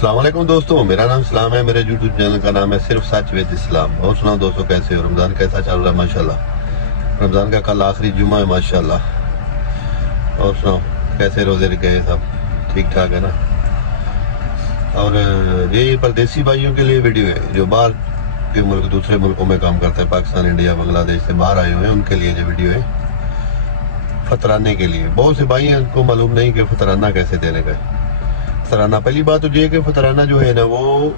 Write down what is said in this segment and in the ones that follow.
السلام علیکم دوستوں، میرا نام اسلام ہے، میرے یوٹیوب چینل کا نام ہے صرف سچ وید اسلام۔ اور سناؤ دوستوں، کیسے ہو؟ رمضان کیسا چل رہا ہے؟ ماشاءاللہ رمضان کا کل آخری جمعہ ہے ماشاءاللہ۔ اور سناؤ کیسے روزے گئے؟ سب ٹھیک ٹھاک ہے نا؟ اور یہ پردیسی بھائیوں کے لیے ویڈیو ہے جو باہر کے ملک دوسرے ملکوں میں کام کرتے ہیں، پاکستان، انڈیا، بنگلہ دیش سے باہر آئے ہوئے ہیں، ان کے لیے یہ ویڈیو ہے فطرانے کے لیے۔ بہت سے بھائی ہیں ان کو معلوم نہیں کہ فطرانہ کیسے دینے کا ہے۔ فطرانہ پہلی بات تو یہ کہ فطرانہ جو ہے نا وہ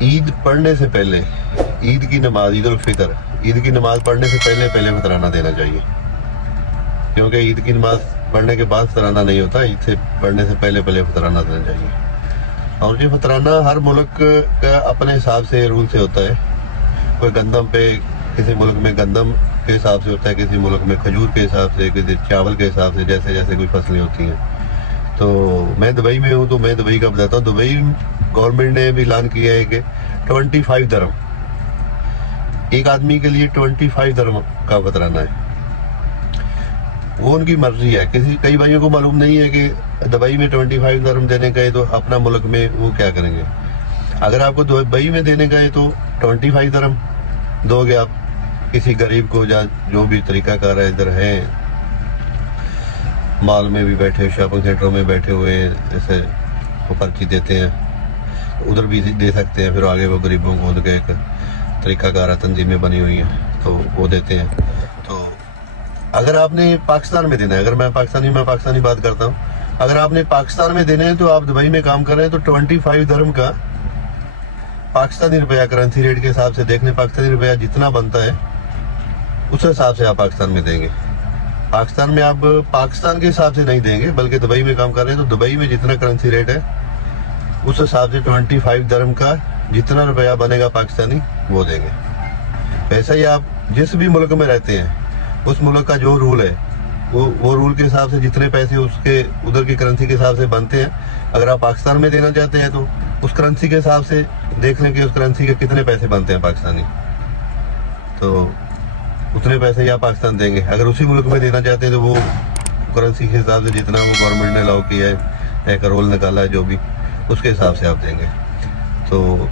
عید پڑھنے سے پہلے، عید کی نماز، عید الفطر، عید کی نماز پڑھنے سے پہلے فطرانہ دینا چاہیے، کیونکہ عید کی نماز پڑھنے کے بعد فطرانہ نہیں ہوتا، عید سے پڑھنے سے پہلے فطرانہ دینا چاہیے۔ اور یہ فطرانہ ہر ملک کا اپنے حساب سے رول سے ہوتا ہے۔ کوئی گندم پہ، کسی ملک میں گندم کے حساب سے ہوتا ہے، کسی ملک میں کھجور کے حساب سے، کسی چاول کے حساب سے، جیسے جیسے کوئی فصلیں ہوتی ہیں۔ تو میں دبئی میں ہوں تو میں دبئی کا بتاتا ہوں۔ دبئی گورنمنٹ نے بھی اعلان کیا ہے کہ 25 درہم ایک آدمی کے لیے 25 درہم کا فطرانہ ہے۔ وہ ان کی مرضی ہے، کئی بھائیوں کو معلوم نہیں ہے کہ دبئی میں 25 درہم دینے کا ہے تو اپنا ملک میں وہ کیا کریں گے۔ اگر آپ کو دبئی میں دینے کا ہے تو 25 درہم دو گے آپ کسی غریب کو، یا جو بھی طریقہ کار ہے، ادھر ہے مال میں بھی بیٹھے، شاپنگ سینٹروں میں بیٹھے ہوئے، جیسے وہ پرچی دیتے ہیں ادھر بھی دے سکتے ہیں، پھر آگے وہ غریبوں کو ان کے ایک طریقہ کار تنظیمیں بنی ہوئی ہیں تو وہ دیتے ہیں۔ تو اگر آپ نے پاکستان میں دینا ہے، اگر میں پاکستانی بات کرتا ہوں، اگر آپ نے پاکستان میں دینے ہیں تو آپ دبئی میں کام کر رہے ہیں تو 25 درہم کا پاکستانی روپیہ کرنسی ریٹ کے حساب سے دیکھ لیں، پاکستانی روپیہ جتنا بنتا ہے اس حساب سے آپ پاکستان میں دیں گے۔ پاکستان میں آپ پاکستان کے حساب سے نہیں دیں گے، بلکہ دبئی میں کام کر رہے ہیں تو دبئی میں جتنا کرنسی ریٹ ہے اس حساب سے 25 درہم کا جتنا روپیہ بنے گا پاکستانی وہ دیں گے۔ ایسا ہی آپ جس بھی ملک میں رہتے ہیں اس ملک کا جو رول ہے وہ رول کے حساب سے جتنے پیسے اس کے ادھر کی کرنسی کے حساب سے بنتے ہیں، اگر آپ پاکستان میں دینا چاہتے ہیں تو اس کرنسی کے حساب سے دیکھ لیں کہ اس کرنسی کے کتنے پیسے بنتے ہیں پاکستانی، تو اتنے پیسے ہی آپ پاکستان دیں گے۔ اگر اسی ملک میں دینا چاہتے ہیں تو وہ کرنسی کے حساب سے جتنا وہ گورنمنٹ نے الاؤ کیا ہے، ایک رول نکالا ہے جو بھی، اس کے حساب سے آپ دیں گے۔ تو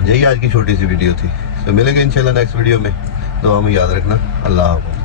یہی آج کی چھوٹی سی ویڈیو تھی، تو ملیں گے انشاءاللہ نیکسٹ ویڈیو میں۔ دعا میں یاد رکھنا۔ اللہ حافظ۔